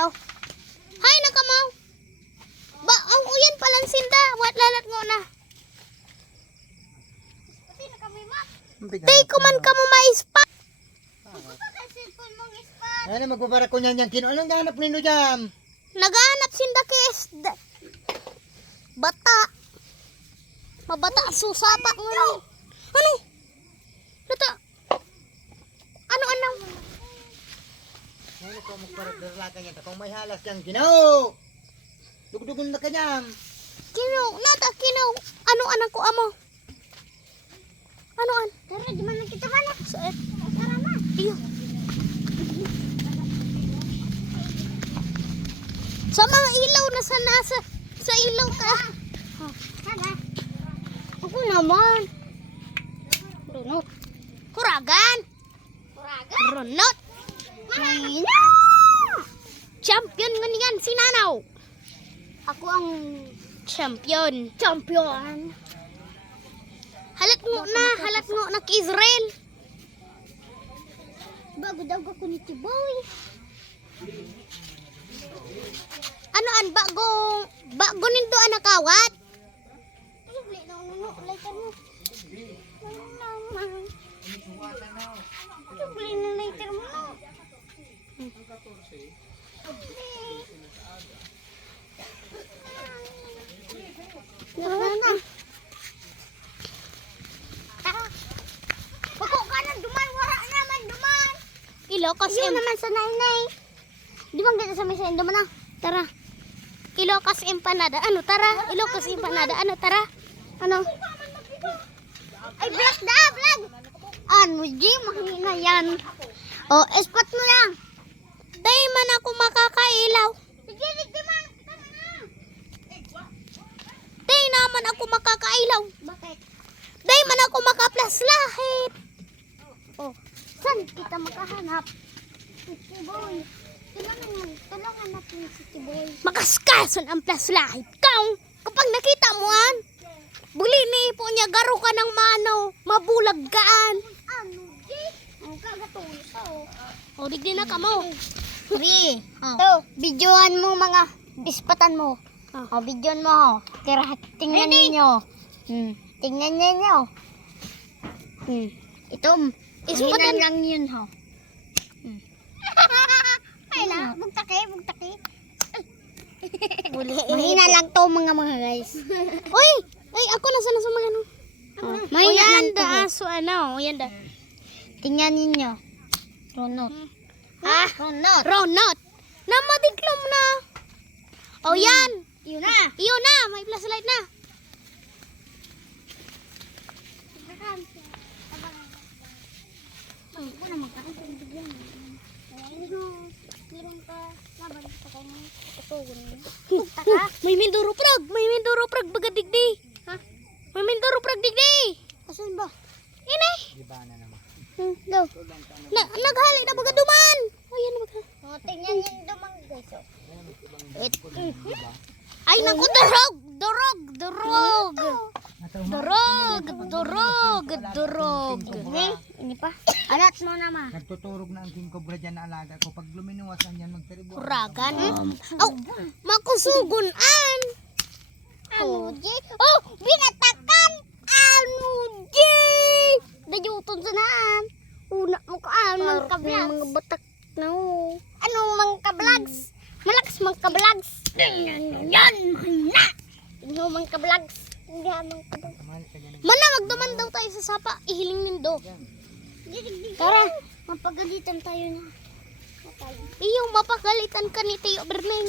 Oh. Hay nakamaw. Ba ang uyan palang sinda, wat lalat ngo na. Pati na kami ma. Tay ko man kamo maispa. Ano magbabara ko niyan yan? Anong ganap nindo dyan? Naghanap sinda kes. Bata. Mabata susapak mo ni. Ano? Lata. Ano? Ano ko magparat-darla ka niyan? Kung may halas yan, Ginoo! Dugdugon na ka niyan. Kino. Ano anak ko amo? Ano an? Tara, di man kita mana. Saan? Tara na. Iyo. Sa mga ilaw na sa ilaw ka. Tara. Ako naman. Runot. Kuragan. Runot. Mayna. Champion nga niyan si Nanaw. Ako ang champion. Halat ngo na kay Israel. Bago daw ko ni Tiboy. Ano an bago nindo anak awat? Ilokas naman sa nainay. Di bang dito sa may sendo mo na? Tara. Ilokas empanada. Ano tara? Ilokas empanada. Ano tara? Ano? Ay vlog da vlog. Ano di mahina yan. Oh, spot mo lang. Day man ako makakailaw. Di man. Day naman ako makakailaw. Bakit? Day man ako makaplaslahit. Oh, saan kita makahanap? Si Tiboy. Tulungan natin si Tiboy. Makaskason ang flashlight. Kapag nakita mo an, buli ni po niya garo ka ng mano, mabulag kaan. Ano, di? Ang kagatuloy sa o. Digdi na ka mo. Ri. To, videoan mo mga bispatan mo. O, videoan mo. Tira, tingnan ninyo. Tingnan ninyo. Ito, ispatan lang yun, ho. Ay na, bugtaki. Mahina lang to mga guys. Uy! Ay, ako nasa mga ano. Mahina lang to. Aso ano, yan da. Tingnan ninyo. Ronot. Ronot. Namadiklom na. Oh, yan. Iyon na. May flashlight na. Ako na magkakasin bigyan. Meron ka laban sa kanya. May minduro prag bagadigdi. Ha? May minduro prag digdi. Asan ba? Ini. Di ba na naman? Daw. Naghali na bagaduman. Oh, yan na baga. O, tingnan yung dumang guys. Wait. Ay, naku, durog. Ini pa. Alat mo naman. Nagtuturog na ang king cobra dyan na alaga ko. Pag luminuwasan yan, magtaribo. Kuragan. Oh, makusugunan. Ano, G? Oh, binatakan. Ano, G? Dayuton sa naan. Una mo ka, mga kablags. Mga batak na Anong mga kablags? Malakas mga kablags. Yan, mahina. Tingnan mga kablags. Hindi amang kabag. Mana, magduman daw tayo sa sapa. Ihiling nindo. Tara, Mapagalitan tayo na. iyong mapagalitan ka ni Tio Berling.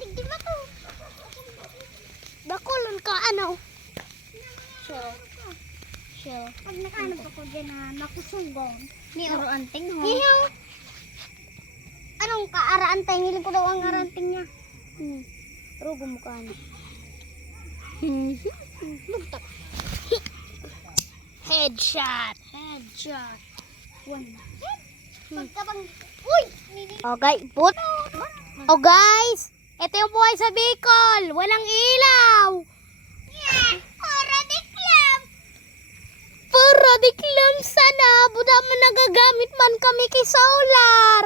Digdi ma to. Bakulon ka, ano? Sure. Pag nakahanap ako dyan na makusugon. Ni Aranting ho. Iyong, Anong kaaraantay? Hiling ko daw ang aranting niya. rugo mo ka, ano? Headshot. Pagkabang... Uy! Okay, put. Oh guys, ito yung buhay sa Bicol. Walang ilaw. Para diklam sana. Buda man nagagamit man kami kay solar.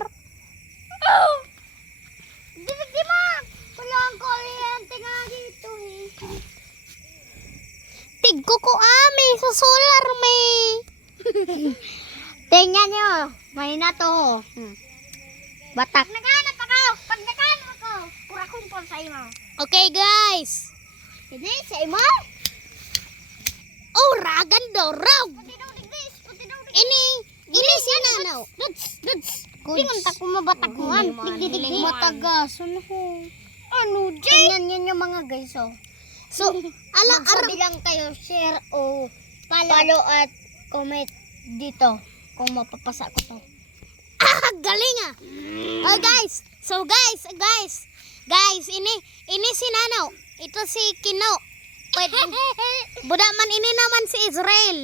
Tingnan nyo. May na to. Batak. Naghanap ako. Pag naghanap ako, pura kumpol sa imo. Okay, guys. Hindi, sa imo. Oh, ragan daw raw. Pati daw digdis. Pati daw digdis. Ini sinanaw. Duds. Tingnan ta ko mabatakmuhan. Digdi-digdi. Matagas. Ano, Jay? Tingnan nyo yung mga guys, oh. So, Magsabi lang kayo, share o follow at comment dito kung mapapasa ko to. galing ah. Oh, guys. So, guys, ini sinanaw. Ito si Kino. Pwede. Buda man ini naman si Israel.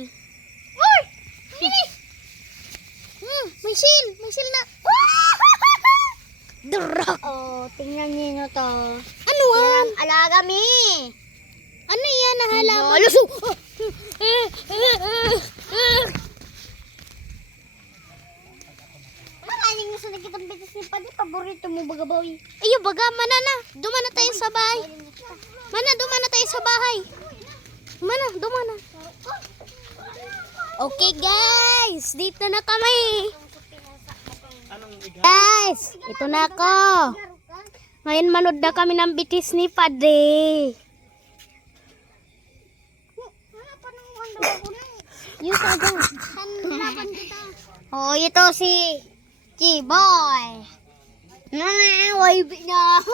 Uy! May seal na. Drop. Oh, tingnan niyo to. Ano Yan yan? ang alaga mi. Ano yan na halaman? Luso! Makaling gusto na kitang bitis ni Padi. Paborito mo baga boy. Ayo baga, mana na. Duman na tayo sa bahay. Duman na tayo sa bahay. Duman na. Okay, guys. Dito na kami. Guys, ito na ako. Ngayon manood na kami ng bitis ni Padi. Yung saga. Hanapan kita. Oh, ito si G-Boy. Naway na.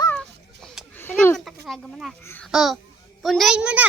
Hanapan ta kasaga mo na. Oh, punduin mo na.